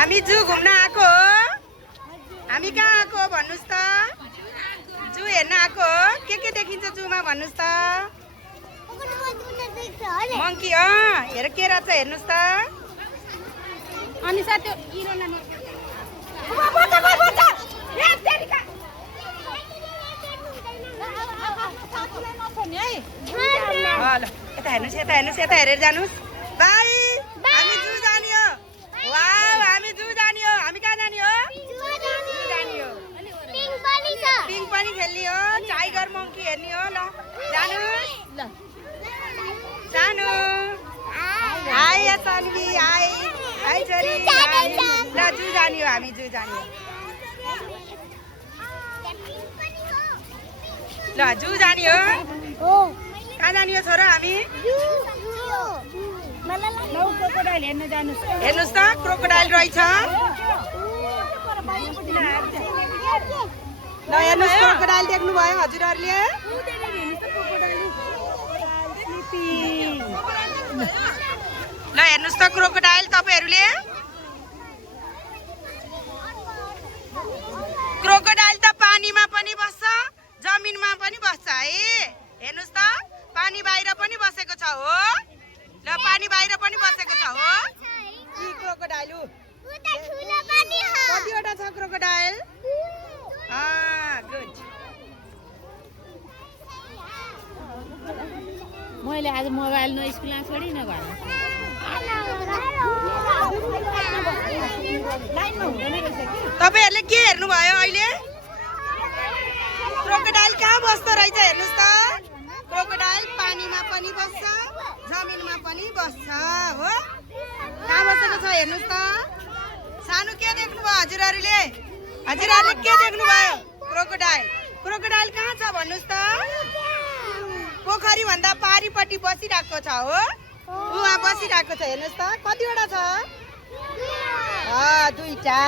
हामी जू घुम्न आएको हो। हामी कहाँ आएको हो भन्नुस् त? जू हेर्न आएको हो। के देखिन्छ जूमा भन्नुस् त? मङ्की हेर के रहेछ हेर्नुस् त। अनि साथी यता हेर्नुस् यता हेरेर जानुस्। बाई हामी जू जाने हो। वाउ हामी जू जाने हो। हामी कहाँ जाने हो? पिङ पनि खेल्ने हो। टाइगर मङ्की हेर्ने हो। ल जानुस् जानु। हाई तन्वी हाई हाई छोरी। ल जू जाने हो हामी जू जाने हो। ल जू जाने हो। कहाँ जाने हो छोरा हामी? क्रोकोडाइल हेर्न जानुस्। हेर्नुस् त क्रोकोडाइल रहेछ। ल हेर्नुस् क्रोकोडाइल देख्नुभयो हजुरहरूले? ल हेर्नुस् त क्रोकोडाइल तपाईहरूले? क्रोकोडाइल त पानीमा पनि बस्छ जमिनमा पनि बस्छ है। हेर्नुस् त पानी बाहिर पनि बसेको छ हो। ल पानी बाहिर पनि बसेको छ हो। कि क्रोकोडाइल कतिवटा छ क्रोकोडाइल? गुड। मैले आज मोबाइल नो स्कुलमा छोडिन घर तपाईहरुले के हेर्नुभयो अहिले? क्रोकोडाइल कहाँ बस्दो रहेछ हेर्नुस् त। क्रोकोडाइल पानीमा पनि बस्छ जमिनमा पनि बस्छ हो। कहाँ बसेको छ हेर्नुस् त। सानो के देख्नुभयो हजुरहरूले? हजुरहरूले के देख्नुभयो? क्रोकोडाइल। क्रोकोडाइल कहाँ छ भन्नुस् त? पोखरी भन्दा पारिपट्टि बसिरहेको छ हो। उहाँ बसिरहेको छ हेर्नुस् त। कतिवटा छ? दुईटा।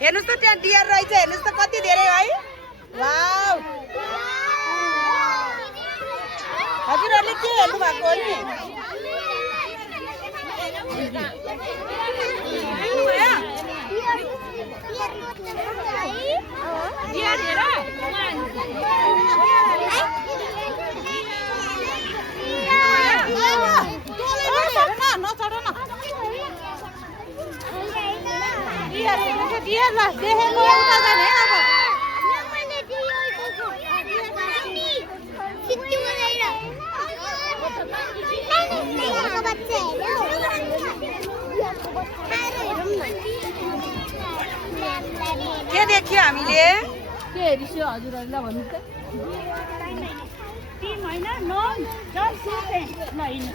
हेर्नुस् त त्यहाँ डियर रहेछ हेर्नुस् त कति धेरै है। वाउ हजुरहरूले के हेर्नु भएको हो नि? के देखियो हामीले? के हेरिसो हजुरहरूलाई भन्नु त? टिम हैन नो जस्ट सिट ल हिँड्नु।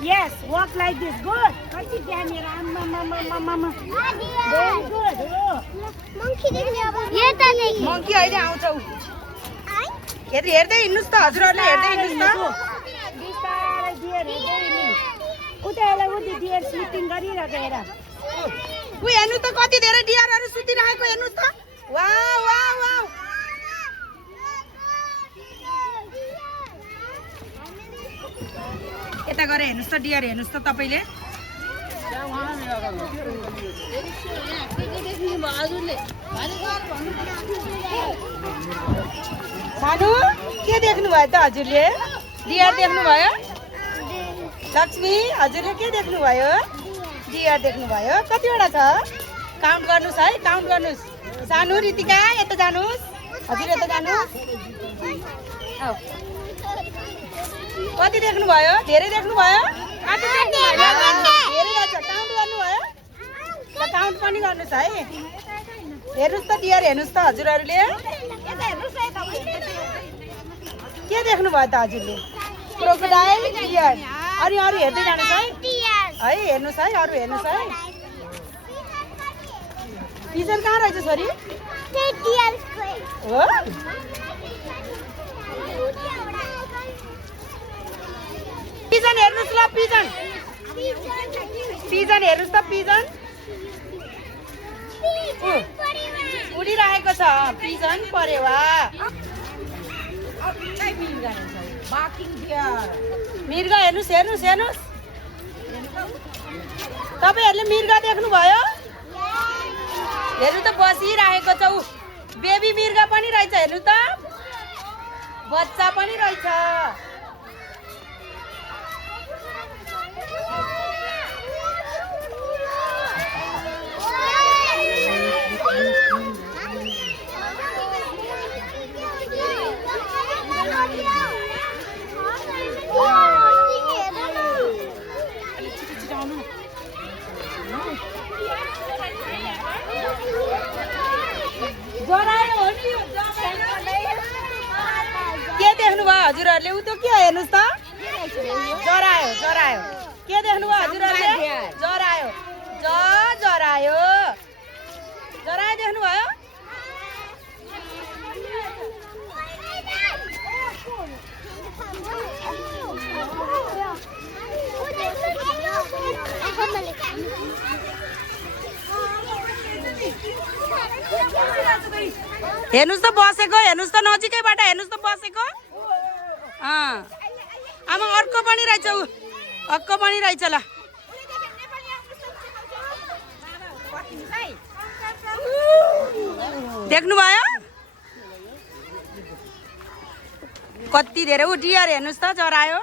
यस वक लाइक दिस गुड। कति त्यहाँनिर आम्मा भेरी गुड हो। मङ्की अहिले आउँछ उ। हेर्दै हिँड्नुस् त हजुरहरूले हेर्दै हिँड्नुस् त। बिस्तारै डियर हेर्दै हिँड्नु। उता हेर उति डियर स्लिपिङ गरिरहेको हेर। उ हेर्नुस् त कति धेरै डियरहरू सुतिरहेको हेर्नुस् त। वाउ वाउ वाउ यता गएर हेर्नुस् त डियर हेर्नुस् त तपाईले। सानु के देख्नुभयो त हजुरले? डियर देख्नुभयो? लक्ष्मी हजुरले के देख्नुभयो? डियर देख्नुभयो। कतिवटा छ? काउन्ट गर्नुस् है काउन्ट गर्नुस्। सानु रितिका यता जानुस्। हजुर यता जानुस्। कति देख्नुभयो? धेरै देख्नुभयो? धेरै रहेछ। काउन्ट गर्नुभयो? ल काउन्ट पनि गर्नुस् है। हेर्नुस् त डियर हेर्नुस् त हजुरहरूले? के देख्नुभयो त हजुरले? Crocodile deer. अरू हेर्दै जानुहोस् है। है हेर्नुस् है अरू हेर्नुस् है। पिजन कहाँ रहेछ छोरी? हो पिजन हेर्नुस् ल पिजन। पिजन हेर्नुस् त पिजन। उडिरहेको छ पिजन परेवा। मृग हेर्नुस् हेर्नुस् हेर्नुस्। तपाईहरुले मृग देख्नुभयो? हेर्नु त बसिरहेको छ उ। बेबी मृग पनि रहेछ, हेर्नु त। बच्चा पनि रहेछ। के देख्नुभयो हजुरहरूले? उ त के हेर्नुस् त? जरायो जरायो। के देख्नुभयो हजुरहरूले? जरायो जरायो जरायो देख्नुभयो? हेर्नुस् त बसेको, हेर्नुस् त नजिकैबाट हेर्नुस् त बसेको। आमा अर्को पनि रहेछ उ, अर्को पनि रहेछ ल। देख्नुभयो? कति धेरै उ डियर हेर्नुस् त, जरायो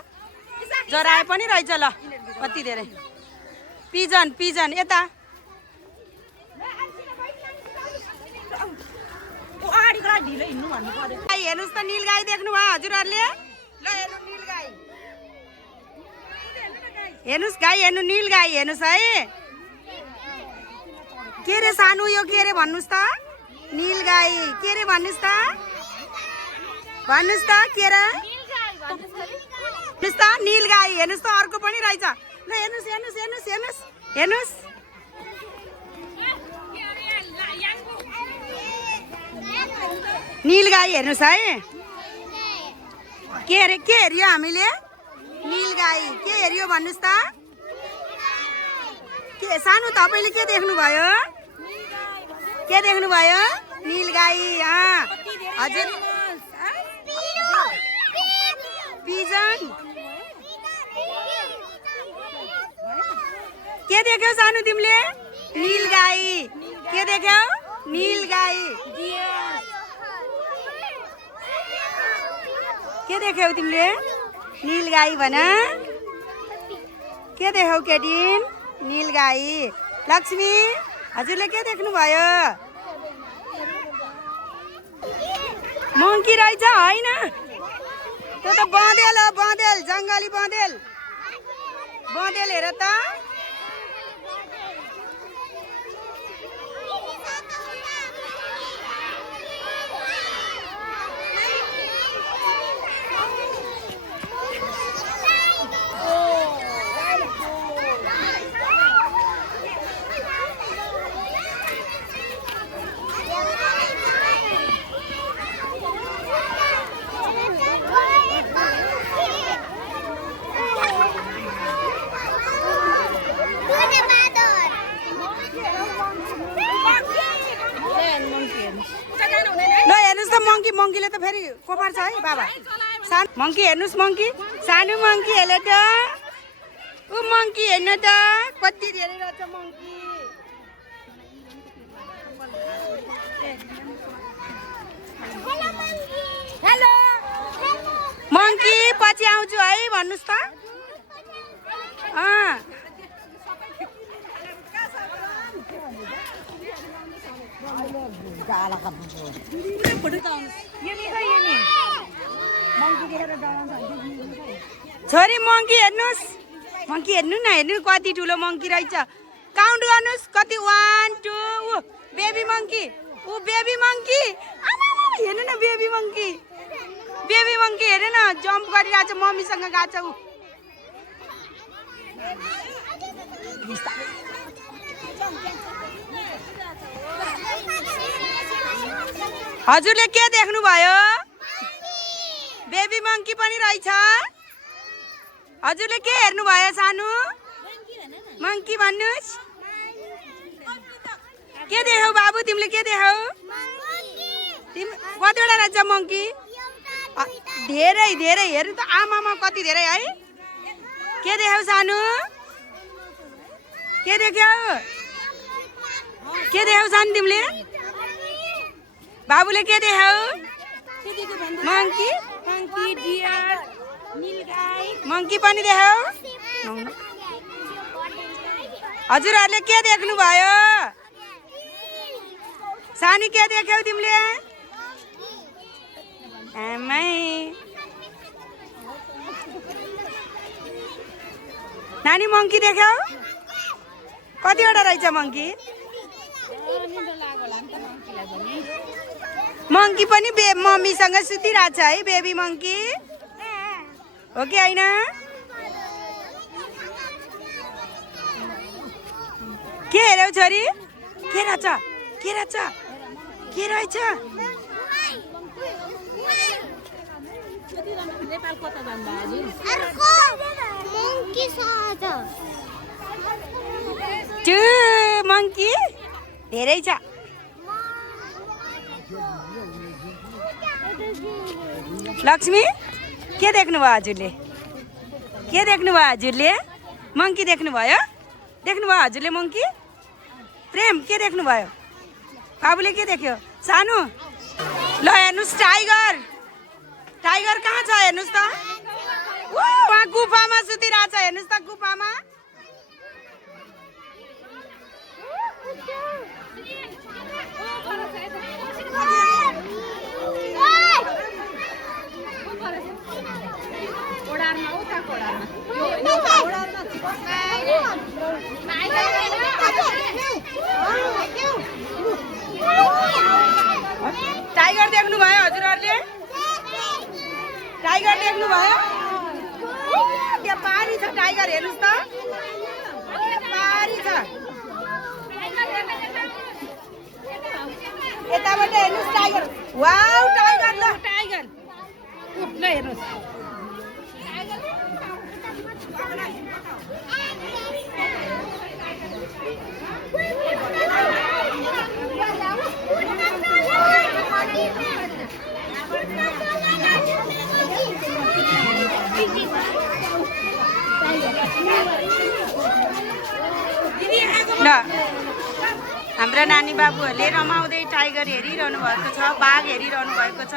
जरायो पनि रहेछ ल। कति धेरै पिजन पिजन यता हेर्नुस् त नीलगाई देख्नुभयो हजुरहरूले? ल हेर्नु नीलगाई, हेर्नुस् गाई, हेर्नु नीलगाई हेर्नुस् है। के रे सानो यो के रे भन्नुस् त? नीलगाई के रे भन्नुस् त? भन्नुस् त के रे? हेर्नुस् त नीलगाई, हेर्नुस् त अर्को पनि रहेछ ल। हेर्नुस् हेर्नुस् हेर्नुस् हेर्नुस् हेर्नुस् नीलगाई हेर्नुस् है। के हेऱ्यो हामीले? नीलगाई के हेऱ्यो भन्नुस् त? के सानो तपाईले के देख्नुभयो? के देख्नुभयो? नीलगाई। हजुर पिजन के देख्यौ सानो तिमीले? नीलगाई। के देख्यौ? नीलगाई। के देख्यौ तिमीले? नीलगाई भन। के देख्यौ केटिन? नीलगाई। लक्ष्मी हजुरले के देख्नुभयो? मङ्की रहेछ होइन? त्यो त बँदेल हो, बँदेल, जङ्गली बँदेल। बँदेल हेर त। मङ्कीले त फेरि कोपार छ है बाबा। सानो मङ्की हेर्नुस्, मङ्की सानो मङ्की हेर्नु त। ऊ मङ्की हेर्नु त कति धेरै रहेछ मङ्की। हेलो मङ्की पछि आउँछु है भन्नुस् त। छोरी मङ्की हेर्नुस्, मङ्की हेर्नु न, हेर्नु कति ठुलो मङ्की रहेछ। काउन्ट गर्नुस् कति? 1 2। ऊ बेबी मङ्की, ऊ बेबी मङ्की। हेर्नु न बेबी मङ्की, बेबी मङ्की हेर्नु न जम्प गरिरहेछ, मम्मीसँग गएको छ ऊ। हजुरले के देख्नुभयो? बेबी मङ्की पनि रहेछ। हजुरले के हेर्नुभयो सानो? मङ्की भन्नुस्। के देख्यौ बाबु तिमीले? के देख्यौ? तिमी कतिवटा रहेछ मङ्की? धेरै धेरै हेर्नु त। आमामा कति धेरै है। के देख्यौ सानो? के देख्यौ सानो तिमीले बाबुले के देख्यौ monkey monkey, deer, nilgai. Monkey पनि देख्यौ हजुरहरूले के देख्नुभयो सानी के देख्यौ तिमीले आमै नानी मङ्की देख्यौ कतिवटा रहेछ मङ्की मङ्की पनि मम्मीसँग सुतिरहेछ है बेबी मङ्की हो कि होइन के हेऱ्यौ छोरी के रहेछ के रहेछ त्यो मङ्की धेरै छ लक्ष्मी के देख्नुभयो हजुरले मङ्की देख्नुभयो हजुरले मङ्की प्रेम के देख्नुभयो बाबुले के देख्यो सानो ल हेर्नुहोस् टाइगर कहाँ छ हेर्नुहोस् त उहाँ गुफामा सुतिरहेछ हेर्नुहोस् त गुफामा टाइगर देख्नुभयो हजुरहरूले टाइगर देख्नुभयो त्यहाँ पारी छ टाइगर हेर्नुहोस् त पारी छ यताबाट हेर्नुहोस् टाइगर वाउ टाइगर ल Tiger. ल हेर्नुहोस् ल हाम्रा नानी बाबुहरूले रमाउँदै टाइगर हेरिरहनु भएको छ बाघ हेरिरहनु भएको छ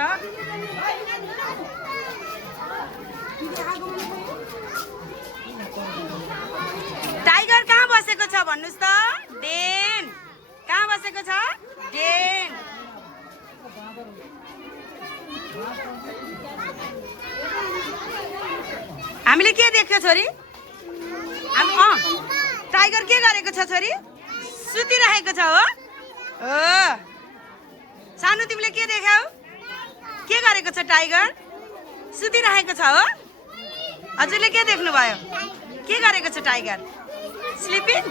टाइगर कहाँ बसेको छ भन्नुस् त डेन कहाँ बसेको छ डेन हामीले के देख्यो छोरी टाइगर के गरेको छ छोरी सुतिरहेको छ हो सानो तिमीले के देख्यौ के गरेको छ टाइगर सुतिरहेको छ हो हजुरले के देख्नुभयो के गरेको छ टाइगर स्लिपिङ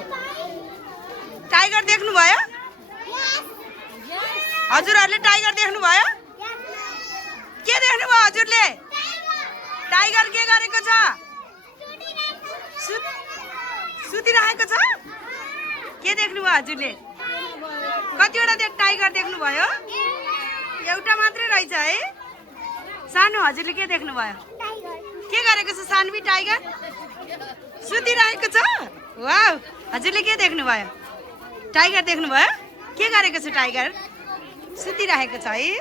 टाइगर देख्नुभयो हजुरहरूले टाइगर देख्नुभयो के देख्नुभयो हजुरले टाइगर के गरेको छ सुतिरहेको छ के देख्नुभयो हजुरले कतिवटा टाइगर देख्नुभयो एउटा मात्रै रहेछ है सानो हजुरले के देख्नुभयो के गरेको छ सानवी टाइगर सुतिरहेको छ वाउ हजुरले के देख्नुभयो टाइगर देख्नुभयो के गरेको छ टाइगर सुतिरहेको छ है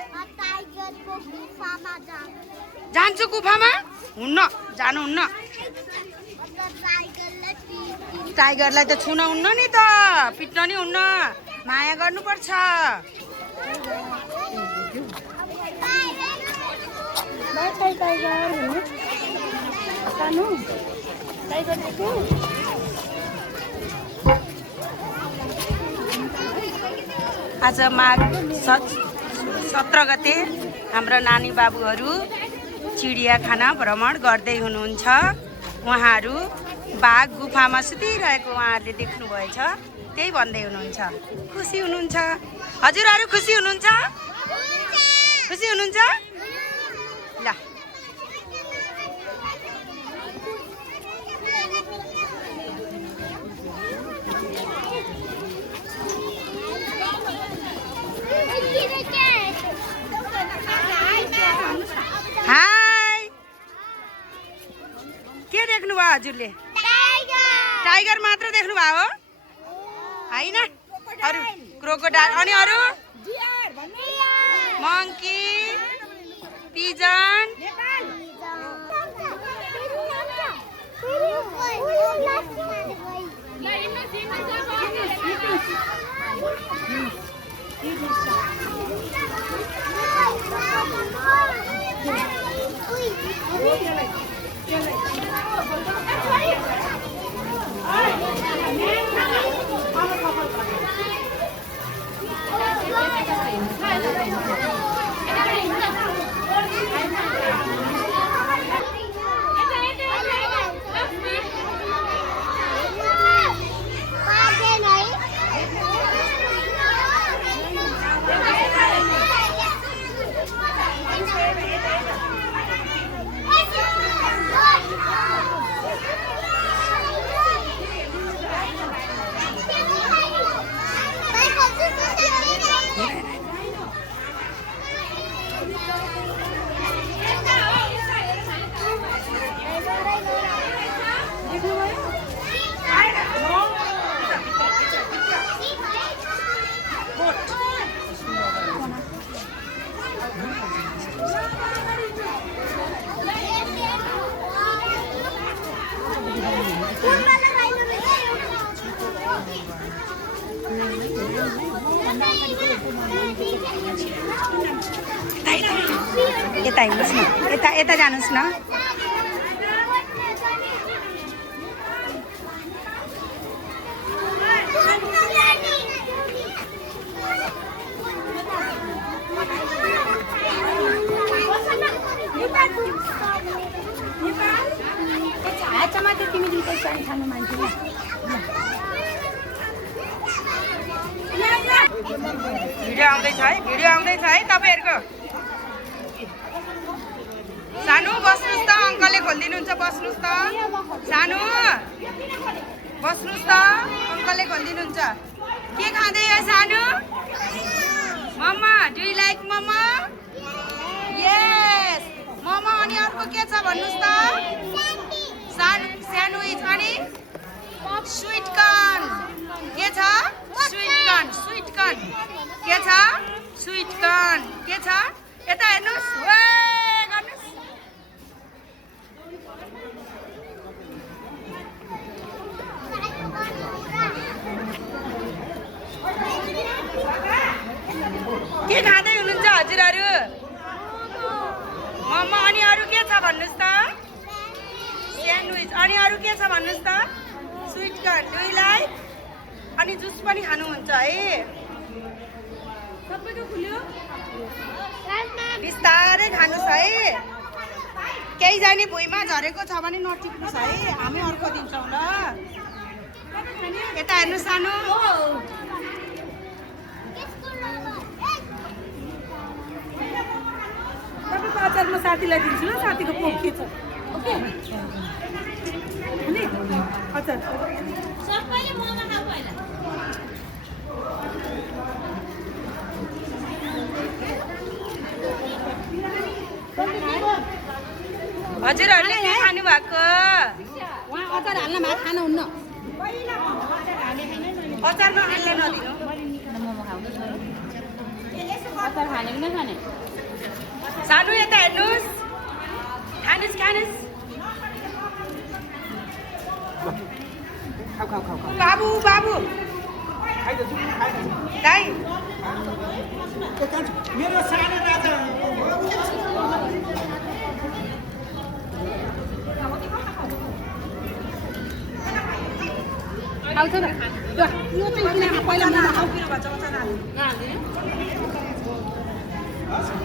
जान्छु गुफामा हुन्न जानुहुन्न टाइगरलाई त छुन हुन्न नि त पिट्न नि हुन्न माया गर्नुपर्छ आज माघ 17 गते हाम्रा नानी बाबुहरू चिडियाखाना भ्रमण गर्दै हुनुहुन्छ उहाँहरू बाघ गुफामा सुतिरहेको उहाँहरूले देख्नुभएछ त्यही भन्दै हुनुहुन्छ खुसी हुनुहुन्छ हजुरहरू खुसी हुनुहुन्छ ल हाय के देख्नुभयो हजुरले टाइगर मात्र देख्नुभयो होइन अरू क्रोकोडाइल अनि अरू मङ्की पिजन यता हिँड्नुहोस् न यता यता जानुहोस् न भिडियो आउँदैछ है तपाईँहरूको सानो बस्नुहोस् त अङ्कलले खोलिदिनुहुन्छ बस्नुहोस् त सानो बस्नुहोस् त अङ्कलले खोलिदिनुहुन्छ के खाँदै हो सानो मम्मा डु यु लाइक मम्मा यस मम्मा अनि अर्को के छ भन्नुहोस् त स्यान्डविच अनि स्विट कर्न के छ स्विट कर्न के छ स्विट कर्न के छ यता हेर्नुहोस् गर्नुहोस् के खाँदै हुनुहुन्छ हजुरहरू मम्मा अनि अरू के छ भन्नुहोस् त स्यान्डविच अनि अरू के छ भन्नुहोस् त sweet corn do you like अनि जुस पनि खानुहुन्छ है सबैको खुल्यो बिस्तारै खानुहोस् है केही जाने भुइँमा झरेको छ भने नटिप्नुहोस् है हामी अर्को दिन्छौँ ल यता हेर्नु सानो तपाईँको अचार म साथीलाई दिन्छु ल साथीको पोक के छ ओके अचार हजुरहरूले के खानु भएको उहाँ अचार हाल्न भात खानुहुन्न अचार नहाल्न नदिनु अचार खाने कि नखाने सानो यता हेर्नुहोस् खानुहोस् बाबु दाइ मेरो सानो राजा आउँछ र यो चाहिँ पहिला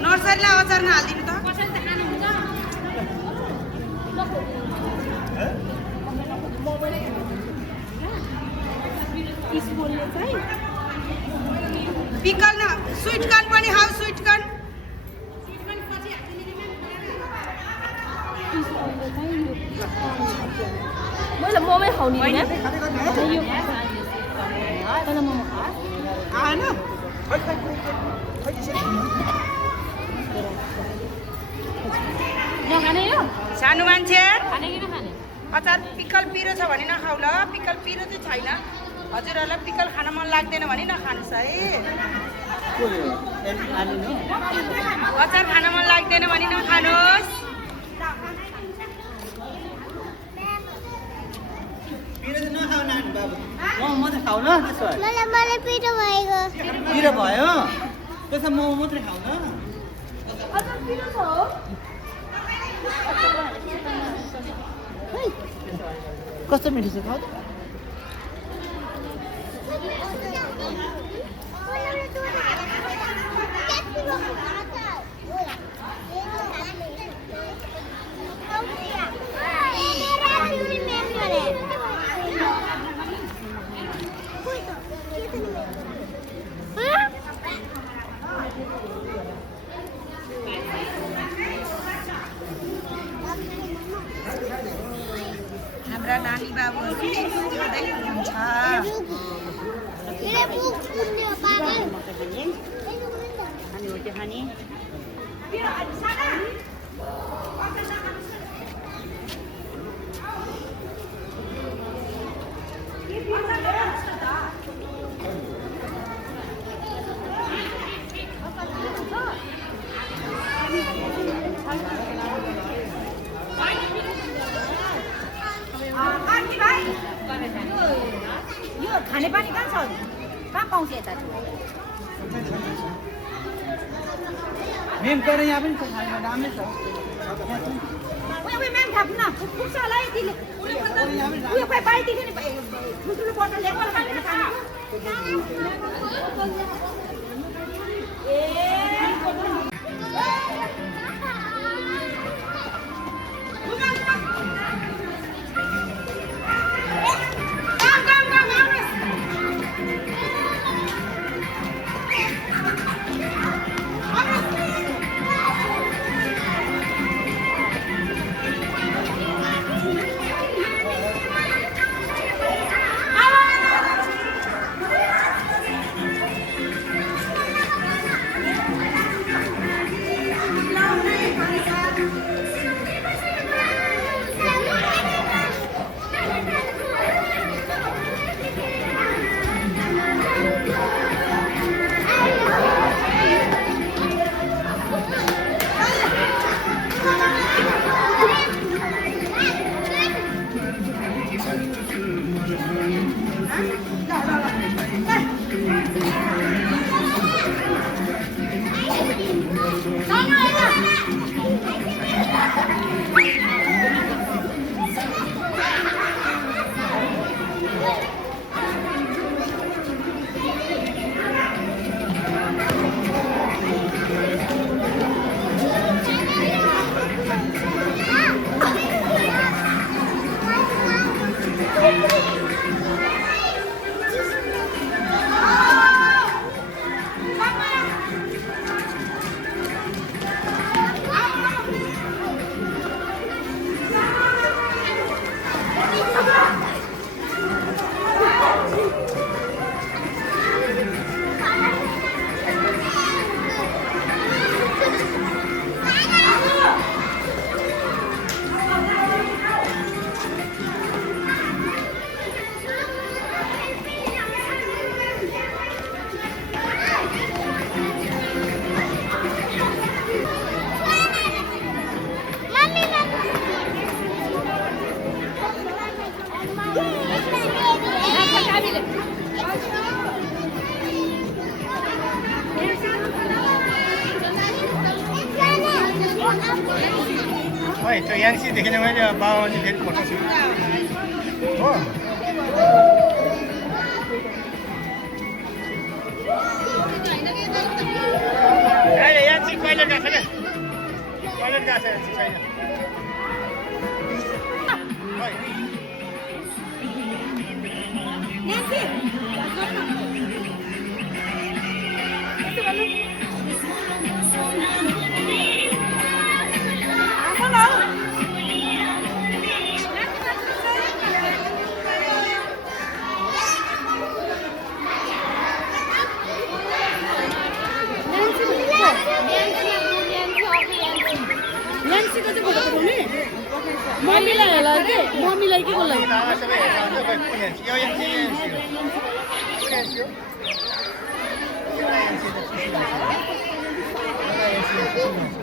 नर्सरीलाई अचार नहालिदिनु त पिकल न स्विट कर्न पनि खाऊ स्विट कर्न मैले मोमै खाउने होइन तँलाई मोमो खा नखाने यो सानो मान्छे खाने कि नखाने अचार पिकल पिरो छ भने नखाऊ ल पिकल पिरो चाहिँ छैन हजुरहरूलाई पिकल खान मन लाग्दैन भने नखानुहोस् है अचार खान मन लाग्दैन भने नखानुहोस् म त खाउन त्यसो भए मलाई पिरो भएको पिरो भयो त्यसो म मात्रै खाउन कस्तो मिठो छ खाउ हाम्रा नानी बाबुहरू खाँदै हुनुहुन्छ अनि हो त्यो खाने यो खाने पानी कहाँ छ कहाँ पाउँछ यता मेन करे यहाँ पनि छ खाना राम्रै छ उयो म्याम थाप्नु न पुग्छ होला यतिले उयो खोइ बाल्टी थियो नि ठुल्ठुलो बोतल ल्याएको होला पानी ओइ त्यो याङ्सीदेखि मैले बाबा अनि फेरि पठाउँछु हो याङ्सी कहिले गएको छैन कहिले गएको छ याङ्सी छैन Nancy ko होला के मम्मीलाई के को लागि बाबा सबै हेर्छ खै कुन हेर्छ यो यान्सी हो कुन यान्सी हो एउटा यान्सी त चिसी हुन्छ एउटा यान्सी हुन्छ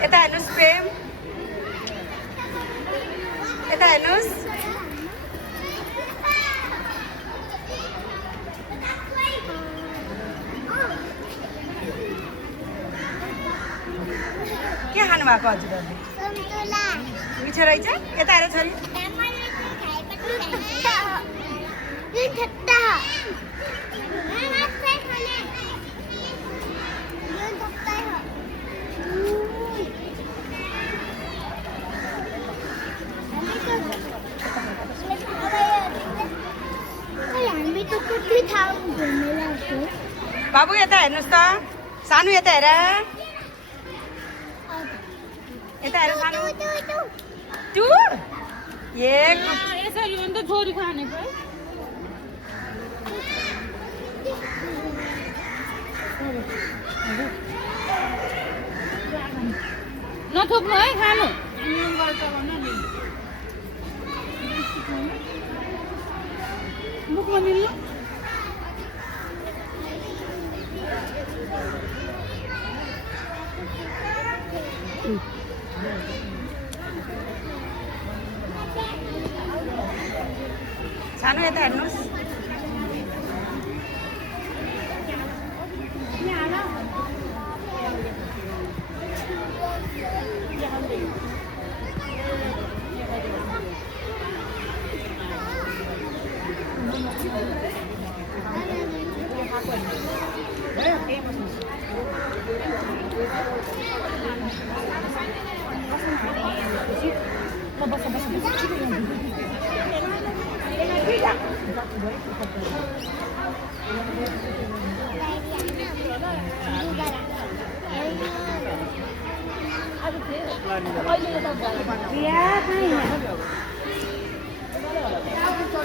यता हेर्नुहोस् प्रेम यता हेर्नुहोस् के खानु भएको हजुरहरूले मिठो रहेछ यता हेर छोरी बाबु यता हेर्नुहोस् त सानो यता हेर यता हेर सानो टु यसरी हो नि त छोरी खाने नथोक्नु है खानु मुखमा मिल्नु सानो यता हेर्नुहोस् Tapos